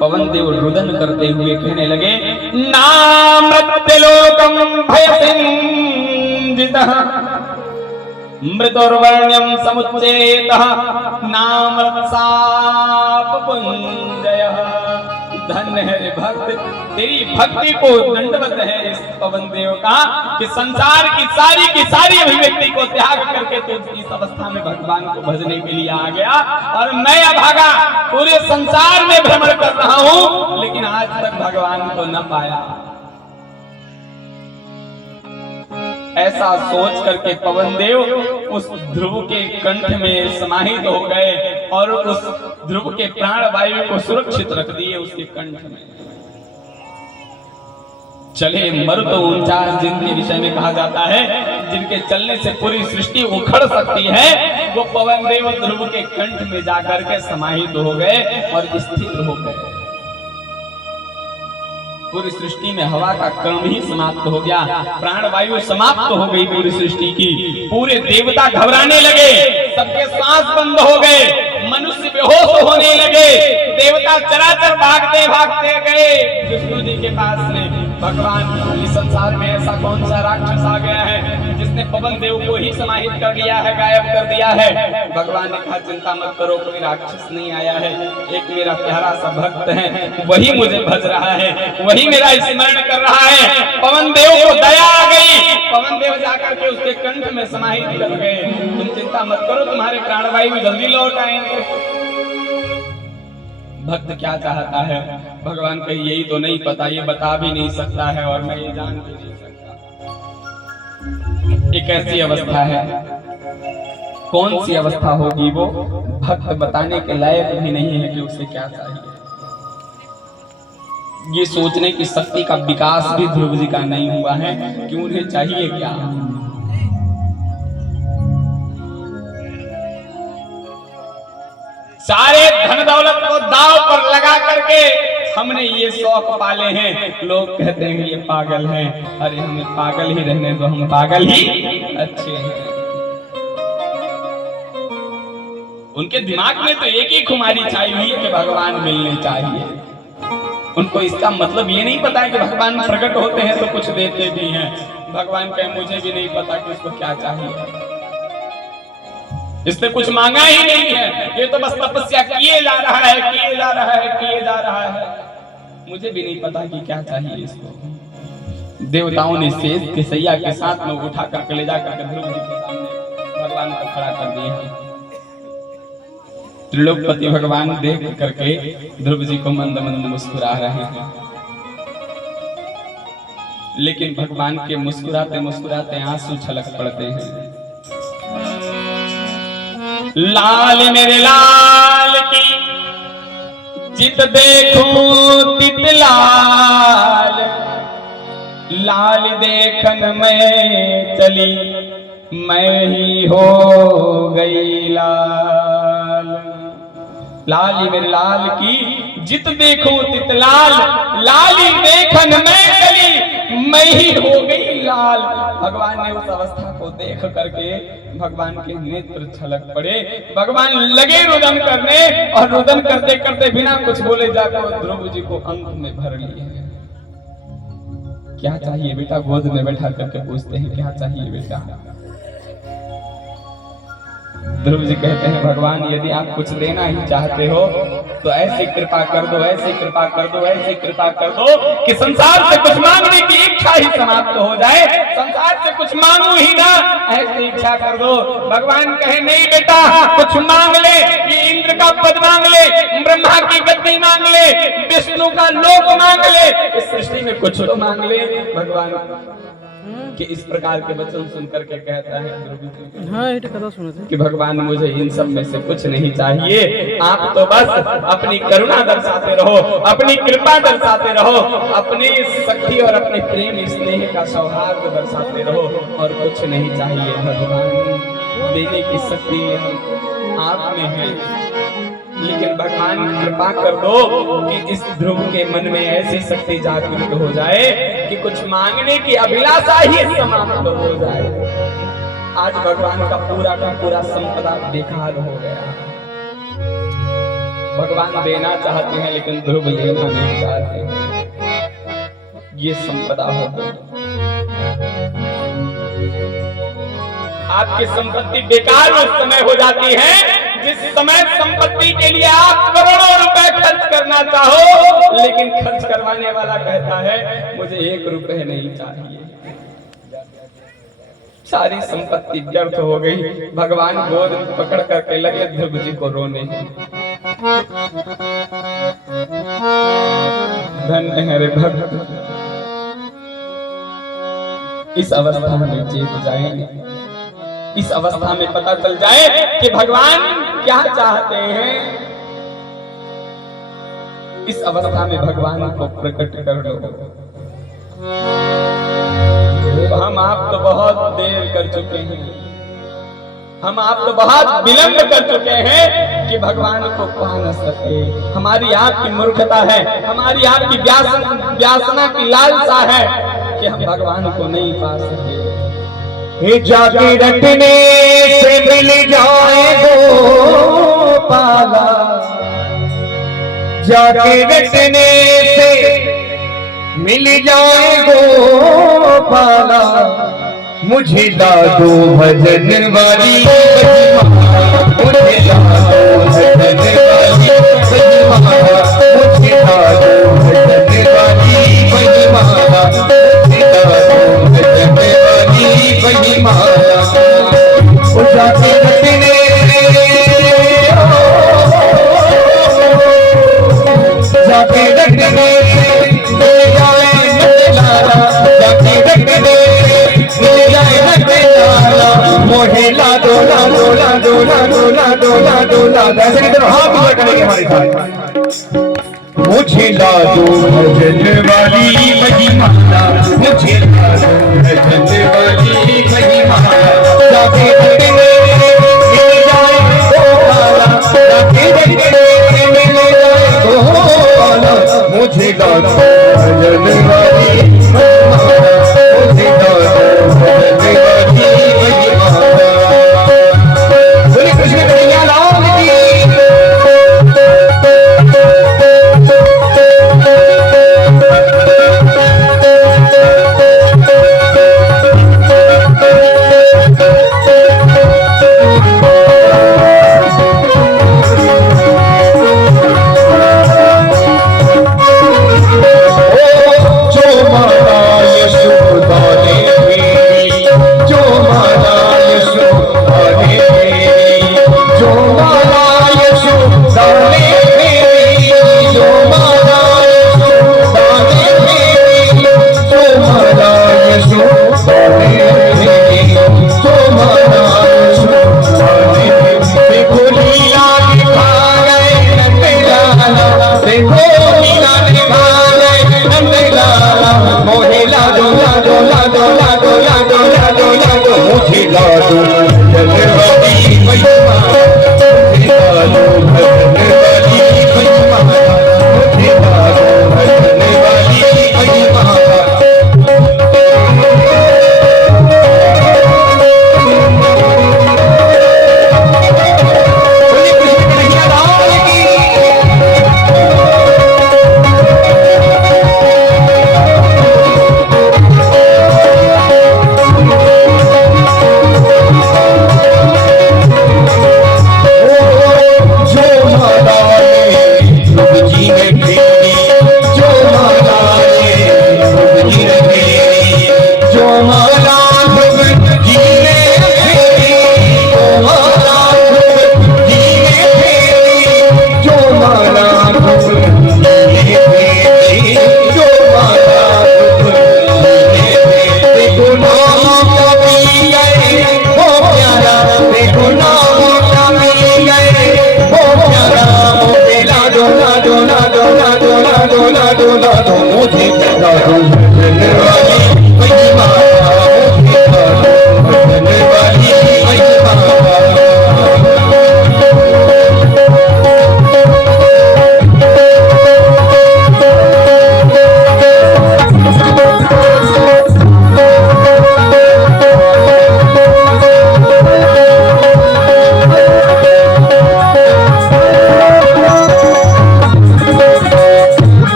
पवन देव रुदन करते हुए कहने लगे, नामृत्यलोकम भयसिंजितः मृतोर्वर्ण्यम समुच्चेतः नामृतसापपुञ्जयः। धन्य है रे भक्त, तेरी भक्ति को दंडवत है इस पवन देव का कि संसार की सारी अभिव्यक्ति को त्याग करके तू इस अवस्था में भगवान को भजने के लिए आ गया, और मैं अभागा पूरे संसार में भ्रमण कर रहा हूं लेकिन आज तक भगवान को न पाया। ऐसा सोच करके पवन देव उस ध्रुव के कंठ में समाहित हो गए और उस ध्रुव के प्राण वायु को सुरक्षित रख दिए उसके कंठ में। चले मरुत 49 जिनके विषय में कहा जाता है, जिनके चलने से पूरी सृष्टि उखड़ सकती है, वो पवन देव ध्रुव के कंठ में जाकर के समाहित हो गए और स्थिर हो गए। पूरी सृष्टि में हवा का क्रम ही समाप्त हो गया, प्राण वायु समाप्त हो गई पूरी सृष्टि की। पूरे देवता घबराने लगे, सबके सांस बंद हो गए, मनुष्य बेहोश होने लगे, देवता चराचर भागते भागते गए विष्णु जी के पास में। भगवान, इस संसार में ऐसा कौन सा राक्षस आ गया है जिसने पवन देव को ही समाहित कर लिया है, गायब कर दिया है? भगवान ने कहा, चिंता मत करो, कोई राक्षस नहीं आया है, एक मेरा प्यारा सा भक्त है, वही मुझे भज रहा है, वही मेरा स्मरण कर रहा है। पवन देव को दया आ गई, पवन देव जाकर के उसके कंठ में समाहित कर गए। तुम चिंता मत करो, तुम्हारे प्राणवायु जल्दी लौट आएंगे। भक्त क्या चाहता है? भगवान को यही तो नहीं पता, ये बता भी नहीं सकता है और मैं ये जान भी नहीं सकता। एक ऐसी अवस्था है, कौन सी अवस्था होगी वो? भक्त बताने के लायक भी नहीं है कि उसे क्या चाहिए। ये सोचने की शक्ति का विकास भी ध्रुव जी का नहीं हुआ है कि उन्हें चाहिए क्या। सारे धन दौलत को दांव पर लगा करके हमने ये शौक पाले हैं। लोग कहते हैं ये पागल हैं, अरे हमें पागल ही रहने दो, हम पागल ही अच्छे हैं। उनके दिमाग में तो एक ही खुमारी छाई हुई है कि भगवान मिलने चाहिए। उनको इसका मतलब ये नहीं पता है कि भगवान प्रकट होते हैं तो कुछ देते भी हैं। भगवान कहे, मुझे भी नहीं पता कि उसको क्या चाहिए, इसने कुछ मांगा ही नहीं है, ये तो बस तपस्या किए जा रहा है, किए जा रहा है, किए जा रहा है। मुझे भी नहीं पता कि क्या चाहिए इसको। देवताओं ने शेष के सैया के साथ में उठा करके ले जाकर ध्रुव जी के सामने भगवान को खड़ा कर दिए। त्रिलोकपति भगवान देख करके ध्रुव जी को मंद मंद मुस्कुरा रहे हैं, लेकिन भगवान के मुस्कुराते मुस्कुराते आंसू छलक पड़ते हैं। लाल मेरे लाल की चित देखूं तित लाल, लाल देखन में चली मैं ही हो गई लाल। लाली मेरे लाल की जित देखूं तित लाल, लाली देखन में चली मैं ही हो गई लाल। भगवान ने उस अवस्था को देख करके भगवान के नेत्र छलक पड़े। भगवान लगे रुदन करने और रुदन करते करते बिना कुछ बोले जाकर ध्रुव जी को अंक में भर लिए। क्या चाहिए बेटा? गोद में बैठा करके पूछते हैं, क्या चाहिए बेटा? ध्रुव जी कहते हैं, भगवान यदि आप कुछ देना ही चाहते हो तो ऐसी कृपा कर दो, ऐसी कृपा कर दो, ऐसी कृपा कर दो कि संसार से कुछ मांगने की इच्छा ही समाप्त हो जाए, संसार से कुछ मांगू ही ना, ऐसी इच्छा कर दो। भगवान कहे, नहीं बेटा, कुछ मांग ले, ये इंद्र का पद मांग ले, ब्रह्मा की गद्दी मांग ले, विष्णु का लोक मांग ले, इस सृष्टि में कुछ तो मांग ले। भगवान कि इस प्रकार के वचन सुन करके कहता है कि भगवान मुझे इन सब में से कुछ नहीं चाहिए, आप तो बस अपनी करुणा दर्शाते रहो, अपनी कृपा दर्शाते रहो, अपनी शक्ति और अपने प्रेम स्नेह का सौहार्द दर्शाते रहो, और कुछ नहीं चाहिए। भगवान देने की शक्ति आप में है, लेकिन भगवान कृपा कर दो कि इस ध्रुव के मन में ऐसी शक्ति जागृत हो जाए कि कुछ मांगने की अभिलाषा ही समाप्त हो जाए। आज भगवान का पूरा संपदा बेकार हो गया। भगवान देना चाहते हैं लेकिन ध्रुव लेना नहीं चाहते। ये संपदा हो गई। आपकी संपत्ति बेकार उस समय हो जाती है जिस समय संपत्ति के लिए आप करोड़ों रुपए खर्च करना चाहो, लेकिन खर्च करवाने वाला कहता है मुझे 1 रुपए नहीं चाहिए। सारी संपत्ति व्यर्थ हो गई। भगवान गोद में पकड़ करके लगे ध्रुव जी को रोने। धन्य है रे भक्त, इस अवस्था में चेत जाएंगे, इस अवस्था में पता चल जाए कि भगवान क्या चाहते हैं। इस अवस्था में भगवान को प्रकट कर लो। हम आप तो बहुत देर कर चुके हैं, हम आप तो बहुत विलंब कर चुके हैं कि भगवान को पा न सके। हमारी आपकी मूर्खता है, हमारी आपकी व्यासना की लालसा है कि हम भगवान को नहीं पा सके। जाके रटने से मिल जाए गोपाला, जाके रटने से मिल जाए गोपाला, मुझे ला दो भजन वाली मुझे ला दो भजन वाली मुझे ला दो भजन वाली वही माला, मुझे ला दो भजन वाली वही माला। जाके रटने जाके रटने से मिल जाए नटलाला, जाके रटने मिल जाए नटलाला, मोहे ला दो ला दो ला दो ला दो ला दो ला दो ला दो। ऐसे नहीं तो हाथ ऊपर करेंगे हमारे साथ। मुझे ला दो भजन वाली वही माला, मुझे ला दो भजन वाली वही माला। जाके रटने मिल जाए गोपाला, जाके रटने मिल जाए गोपाला, मुझे ला दो भजन वाली वही माला, मुझे ला दो भजन वाली वही माला। बोले कृष्ण कन्हैया लाल की।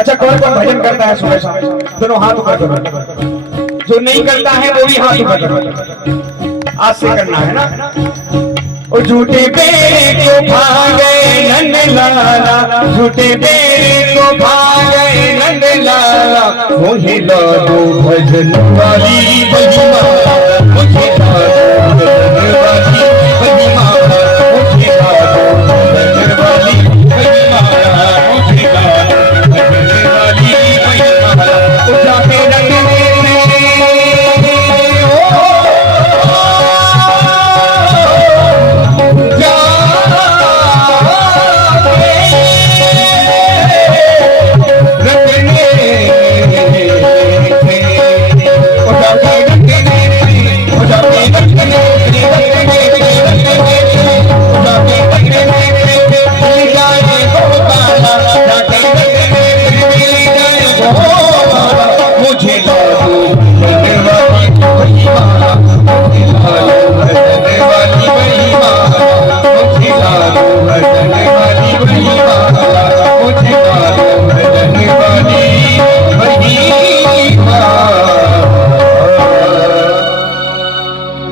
अच्छा कौन कौन भजन करता है सुबह शाम? दोनों हाथ ऊपर करो। जो नहीं करता है वो भी हाथ ऊपर करो। आज से करना है ना। ओ झूठे बेड़े को भागे नंद लाला, झूठे बेड़े को भागे नंद लाला, मोहे ला दो भजन वाली बलिया, मुझे ला दो